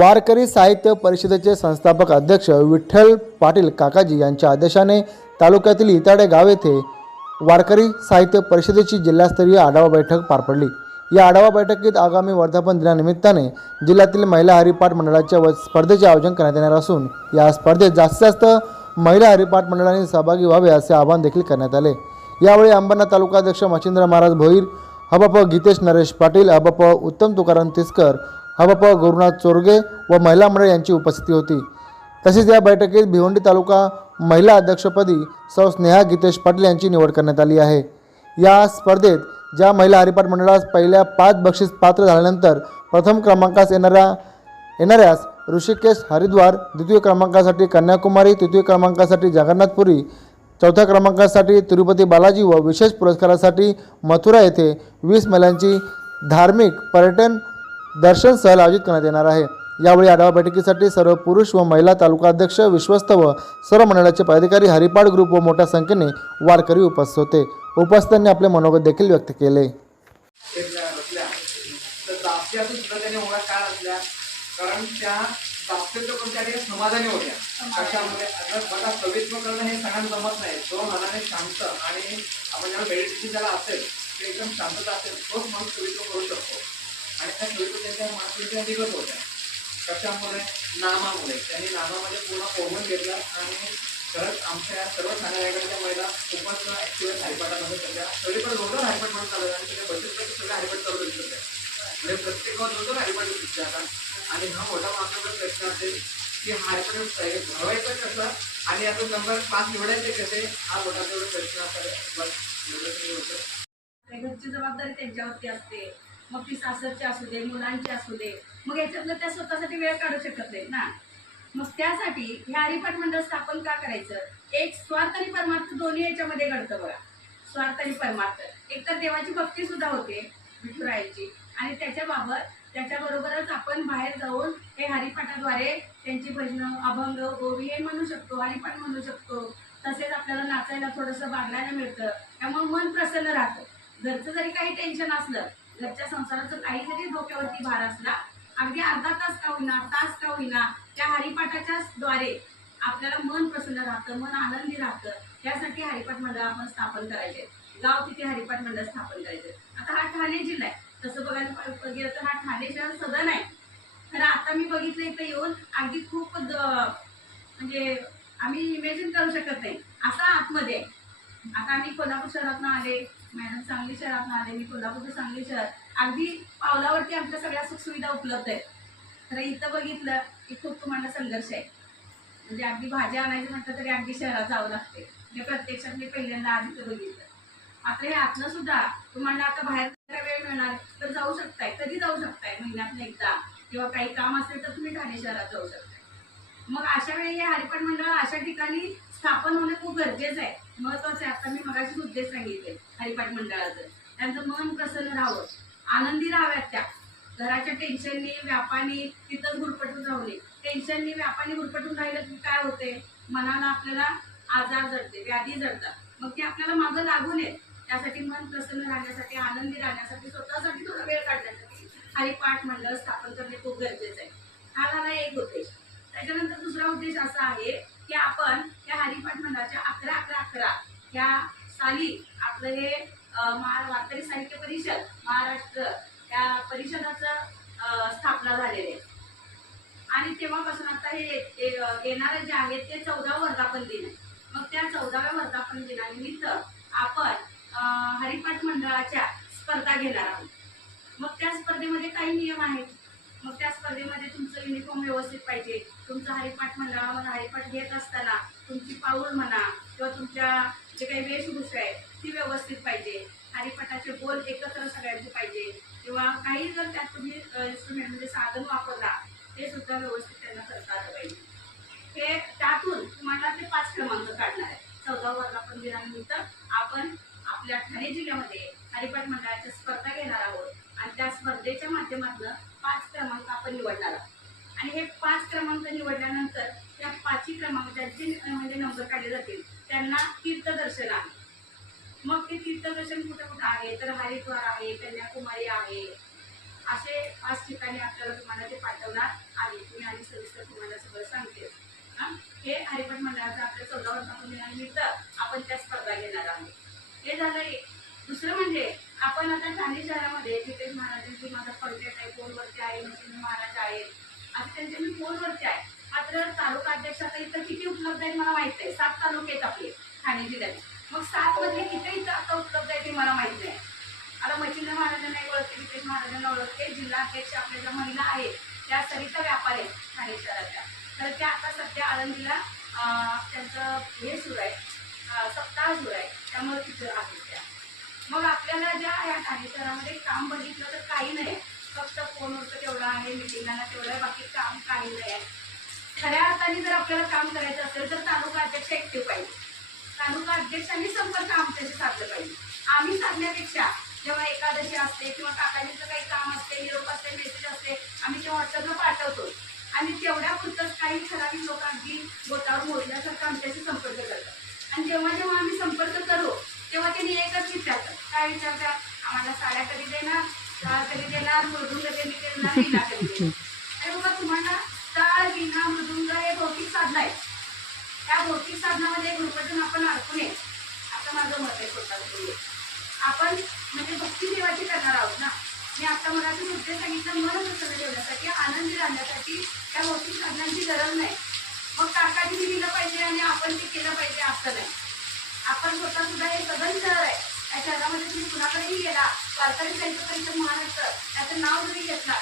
वारकरी साहित्य परिषदेचे संस्थापक अध्यक्ष विठ्ठल पाटील काकाजी यांच्या आदेशाने तालुक्यातील इताडे गाव येथे वारकरी साहित्य परिषदेची जिल्हास्तरीय आढावा बैठक पार पडली. या आढावा बैठकीत आगामी वर्धापन दिनानिमित्ताने जिल्ह्यातील महिला हरिपाठ मंडळाच्या व स्पर्धेचे आयोजन करण्यात येणार असून या स्पर्धेत जास्तीत जास्त महिला हरिपाठ मंडळांनी सहभागी व्हावे असे आवाहन देखील करण्यात आले. यावेळी अंबरनाथ तालुकाध्यक्ष मच्छिंद्र महाराज भोईर हबप गीतेश नरेश पाटील हबप उत्तम तुकाराम तिसकर हबप गुरुनाथ चोरगे व महिला मंडळ यांची उपस्थिती होती. तसेच या बैठकीत भिवंडी तालुका महिला अध्यक्षपदी सौ. स्नेहा गीतेश पाटील यांची निवड करण्यात आली आहे. या स्पर्धेत ज्या महिला हरिपाठ मंडळास पहिल्या पाच बक्षीस पात्र झाल्यानंतर प्रथम क्रमांकास येणाऱ्या येणाऱ्यास ऋषिकेश हरिद्वार द्वितीय क्रमांकासाठी कन्याकुमारी तृतीय क्रमांकासाठी जगन्नाथपुरी चौथ्या क्रमांकासाठी तिरुपती बालाजी व विशेष पुरस्कारासाठी मथुरा येथे वीस महिलांची धार्मिक पर्यटन दर्शन सहल आयोजित करण्यात येणार आहे. यावेळी आढावा बैठकीसाठी सर्व पुरुष व महिला तालुका अध्यक्ष विश्वस्त व सर्व मंडळाचे पदाधिकारी हरिपाड ग्रुप व मोठ्या संख्येने वारकरी उपस्थित होते. उपस्थितांनी आपले मनोगत देखील व्यक्त केले. कारण त्या समाधानी होत्या कशामध्ये करणं हे सगळ्यांना जमत नाही जो मनाने शांत आणि आपण ज्याला मेडिटेशन ज्याला असेल ते एकदम शांतता असेल तोच माणूस कवित्व करू शकतो. आणि त्या सवित्व त्यांच्या माणसाच्या निघत होत्या. कशामुळे? नामामुळे. त्यांनी नामामध्ये पूर्ण कोमन घेतला आणि खरंच आमच्या सर्व ठाण्याकडच्या महिला खूपच ऍक्टिव्ह हरिपाठामध्ये सध्या. सगळीकडे दोन हायपट म्हणून चालत आणि त्याच्या बचत सगळ्या हरिपाठ चालू दिसत आहे म्हणजे प्रत्येकावर दोन हरिपाठ जातात आणि हा मोठा माणसाचा प्रश्न असेल की हा भरवायचा कसा? आणि आता नंबर पाच निवडायचे कसे? हा मोठा तेवढा प्रश्न असा बस. होतं जबाबदारी त्यांच्यावरती असते. मग ती सासरची असू दे मुलांची असू दे मग याच्यातनं त्या स्वतःसाठी वेळ काढू शकत नाहीत ना. मग त्यासाठी हे हरिपाठ मंडळ स्थापन का करायचं? एक स्वार्थ आणि परमार्थ दोन्ही याच्यामध्ये घडतं बघा. स्वार्थ आणि परमार्थ. एक तर देवाची भक्ती सुद्धा होते विठुरायाची. आणि त्याच्याबाबत त्याच्याबरोबरच आपण बाहेर जाऊन हे हरिपाठाद्वारे त्यांची भजनं अभंग गोवी हे म्हणू शकतो हरिपाठ म्हणू शकतो. तसेच आपल्याला नाचायला थोडंसं बागलायला मिळतं. त्यामुळे मन प्रसन्न राहतं. घरचं जरी काही टेन्शन असलं घरच्या संसाराचं काही जरी डोक्यावरती भार असला अगदी अर्धा तास का होईना तास का होईना त्या हरिपाठाच्या द्वारे आपल्याला मन प्रसन्न राहतं मन आनंदी राहतं. त्यासाठी हरिपाठ मंडळ आपण स्थापन करायचे. गाव तिथे हरिपाठ मंडळ स्थापन करायचे. आता हा ठाणे जिल्हा आहे. तसं बघायला गेलं तर हा ठाणे शहर सदन आहे. तर आता मी बघितलं इथं येऊन अगदी खूप म्हणजे आम्ही इमॅजिन करू शकत नाही. असा आतमध्ये आहे. आता आम्ही कोल्हापूर शहरातनं आले. मॅडम सांगली शहरातनं आले मी कोल्हापूरचं सांगली शहर. अगदी पावलावरती आमच्या सगळ्या सुखसुविधा उपलब्ध आहेत. तर इथं बघितलं की खूप तुम्हाला संघर्ष आहे. म्हणजे अगदी भाज्या आणायचं म्हटलं तरी अगदी शहरात जावं लागते म्हणजे प्रत्यक्षात मी पहिल्यांदा आधी तर बघितलं. आता हे आतनं सुद्धा तुम्हाला आता बाहेर वेळ मिळणार तर जाऊ शकताय. कधी जाऊ शकताय? महिन्यातनं एकदा. किंवा काही काम असेल तर तुम्ही ठाणे शहरात जाऊ शकताय. मग अशा वेळी हे हरिपण मंडळ अशा ठिकाणी स्थापन होणं खूप गरजेचं आहे. महत्वाचं आहे. आता मी मगाशीच उद्देश सांगितले हरिपाठ मंडळाचं. त्यांचं मन प्रसन्न राहावं आनंदी राहाव्यात त्या. घराच्या टेन्शननी व्यापानी तिथं गुरपटून राहू नये. टेन्शननी व्यापानी गुरपटून राहिलं की काय होते? मनाला आपल्याला आजार जडते व्याधी जडतात. मग ते आपल्याला मागं लागू नये त्यासाठी मन प्रसन्न राहण्यासाठी आनंदी राहण्यासाठी स्वतःसाठी थोडा वेळ काढण्यासाठी हरिपाठ मंडळ स्थापन करणे खूप गरजेचं आहे. हा झाला एक उद्देश. त्याच्यानंतर दुसरा उद्देश असा आहे की आपण या हरिपाठ मंडळाच्या अकरा अकरा अकरा. ह्या साली आपलं हे वारकरी साहित्य परिषद महाराष्ट्र या परिषदाचं स्थापना झालेली आहे. आणि तेव्हापासून आता हे येणारे जे आहे ते चौदावं वर्धापन दिन आहे. मग त्या चौदाव्या वर्धापन दिनानिमित्त आपण हरिपाठ मंडळाच्या स्पर्धा घेणार आहोत. मग त्या स्पर्धेमध्ये काही नियम आहेत. मग त्या स्पर्धेमध्ये तुमचं युनिफॉर्म व्यवस्थित पाहिजे. तुमचं हरिपाठ मंडळामध्ये हरिपाठ घेत असताना तुमची पाऊल म्हणा किंवा तुमच्या जे काही वेशभूषा आहे ती व्यवस्थित पाहिजे. हरिपाठाचे बोल एकत्र सगळ्यांचे पाहिजे. किंवा काही जर त्यात तुम्ही इन्स्ट्रुमेंट म्हणजे साधन वापरला ते सुद्धा व्यवस्थित त्यांना करता आलं पाहिजे. हे त्यातून तुम्हाला ते पाच क्रमांक काढणार आहे चौदा वर्धापन दिनानिमित्त आपण आपल्या ठाणे जिल्ह्यामध्ये हरिपाठ मंडळाच्या स्पर्धा घेणार आहोत. आणि त्या स्पर्धेच्या माध्यमातून पाच क्रमांक आपण निवडणार आहोत. आणि हे पाच क्रमांक निवडल्यानंतर त्या पाचही क्रमांक ज्यांचे म्हणजे नंबर काढले जातील. त्यांना तीर्थदर्शन आहे. मग ते तीर्थदर्शन कुठं कुठं आहे? तर हरिद्वार आहे कन्याकुमारी आहे. असे पाच ठिकाणी आपल्याला तुम्हाला ते पाठवणार आहे. मी आणि सविस्तर तुम्हाला सगळं सांगते. हे? हरिपट मंडळाचं आपल्या चौदा वर्षापूर्वी आपण त्या स्पर्धा घेणार आहोत. हे झालं एक. दुसरं म्हणजे आपण आता ठाणे शहरामध्ये जिथे महाराजांची माझा कॉन्टॅक्ट आहे फोनवरती आहे नरसिंह महाराज आहेत. आता त्यांचे मी फोनवरती आहे. मात्र तालुका अध्यक्षाचा इथं किती उपलब्ध आहेत मला माहीत आहे सात तालुके आहेत आपले ठाणे जिल्ह्यात. मग सात मध्ये किती इथं आता उपलब्ध आहे ते मला माहीत नाही. आता मच्छिंद्र महाराजांना ओळखते नितेश महाराजांना ओळखते जिल्हा अध्यक्ष आपल्या ज्या महिला आहेत त्या सरिता व्यापार आहेत ठाणे शहराच्या तर त्या आता सध्या आळंदीला त्यांचं हे सुरू आहे. सप्ताह सुरू आहे. त्यामुळे तिथं आहेत त्या. मग आपल्याला ज्या या ठाणे शहरामध्ये काम बघितलं तर काही नाही. फक्त फोनवरचं तेवढं आहे मिटिंगांना तेवढं आहे बाकी काम काही नाही आहे. खऱ्या अर्थाने जर आपल्याला काम करायचं असेल तर तालुका अध्यक्ष ऍक्टिव्ह पाहिजे. तालुका अध्यक्षांनी संपर्क आमच्याशी साधलं पाहिजे. आम्ही साधण्यापेक्षा जेव्हा एकादशी असते किंवा काकाजीचं काही काम असते निरोप असते मेसेज असते आम्ही ते व्हॉट्सअपला पाठवतो. आणि तेवढ्या पुरतच काही ठराविक लोक अगदी बोटावर मोजल्यासारखं आमच्याशी संपर्क करतात. आणि जेव्हा जेव्हा आम्ही संपर्क करू तेव्हा त्यांनी एकच विचारतात. काय विचारतात? आम्हाला साड्या कधी देणार? कधी देणार? मृदुंग कधी देणार? विणा कधी देणार आणि बघा तुम्हाला टाळ विणा मृदुंग हे भौतिक साधन आहे त्या भौतिक साधनामध्ये गुरुपटून आपण अडकू नये. असं माझं मत आहे स्वतः आपण म्हणजे भक्ती देवाची करणार आहोत ना. मी आता मराठी नृत्य सांगितलं मन प्रसन्न ठेवण्यासाठी आनंदी राहण्यासाठी त्या भौतिक साधनांची गरज नाही. मग काकाजीने दिलं पाहिजे आणि आपण ते केलं पाहिजे असं नाही. आपण स्वतः सुद्धा हे सदन शहर आहे. या शहरामध्ये तुम्ही कुणाकडेही गेला वारकरी साहित्य परिषद महाराष्ट्र त्याचं नाव जरी घेतला